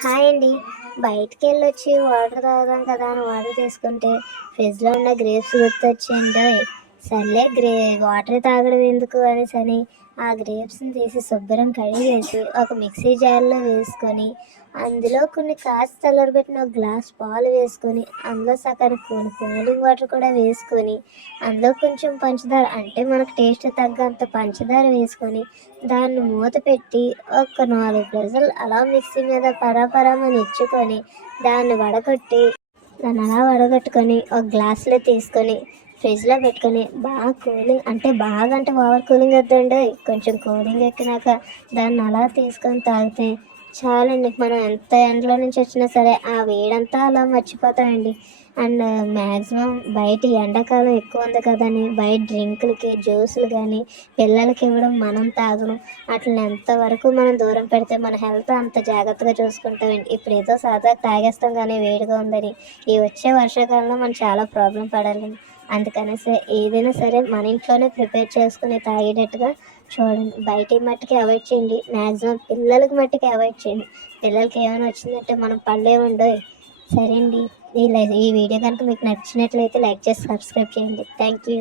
Hi అండి. బయటికి వెళ్ళొచ్చి water తాగుదాం కదా అని వాటర్ తీసుకుంటే ఫ్రిడ్జ్లో ఉన్న గ్రేప్స్ గుర్తొచ్చింది సర్లే గ్రే వాటర్ తాగడం ఎందుకు అనేసి అని ఆ గ్రేప్స్ని తీసి శుభ్రం కడిగేసి ఒక మిక్సీ జార్లో వేసుకొని అందులో కొన్ని కాచి చల్లరబెట్టిన ఒక గ్లాస్ పాలు వేసుకొని అందులో సగానికి కొన్ని కూలింగ్ వాటర్ కూడా వేసుకొని అందులో కొంచెం పంచదార అంటే మనకు టేస్ట్ తగ్గంత పంచదార వేసుకొని దాన్ని మూత పెట్టి ఒక నాలుగు ప్రజలు అలా మిక్సీ మీద పరాపరామని ఇచ్చుకొని దాన్ని వడగొట్టి దాన్ని అలా వడగొట్టుకొని ఒక గ్లాస్లో తీసుకొని ఫ్రిడ్జ్లో పెట్టుకొని బాగా కూలింగ్ అంటే బాగా అంటే ఓవర్ కూలింగ్ వద్దండి. కొంచెం కూలింగ్ ఎక్కినాక దాన్ని అలా తీసుకొని తాగితే చాలండి. మనం ఎంత ఎండలో నుంచి వచ్చినా సరే ఆ వేడంతా అలా మర్చిపోతామండి అండ్ మ్యాక్సిమం బయట ఎండాకాలం ఎక్కువ ఉంది కదని బయట డ్రింకులకి జ్యూసులు కానీ పిల్లలకి ఇవ్వడం మనం తాగడం అట్లా ఎంతవరకు మనం దూరం పెడితే మన హెల్త్ అంత జాగ్రత్తగా చూసుకుంటామండి. ఇప్పుడు ఏదో సాదా తాగేస్తాం కానీ వేడిగా ఉందని. ఈ వచ్చే వర్షాకాలంలో మనం చాలా ప్రాబ్లం పడాలండి. అందుకనే ఏదైనా సరే మన ఇంట్లోనే ప్రిపేర్ చేసుకుని తాగేటట్టుగా చూడండి. బయట మట్టుకి అవాయిడ్ చేయండి. మ్యాక్సిమం పిల్లలకి మట్టుకి అవాయిడ్ చేయండి. పిల్లలకి ఏమైనా వచ్చిందంటే మనం పళ్ళే ఉండవు సరే అండి. ఈ ఈ వీడియో కనుక మీకు నచ్చినట్లయితే లైక్ చేసి సబ్స్క్రైబ్ చేయండి. Thank you.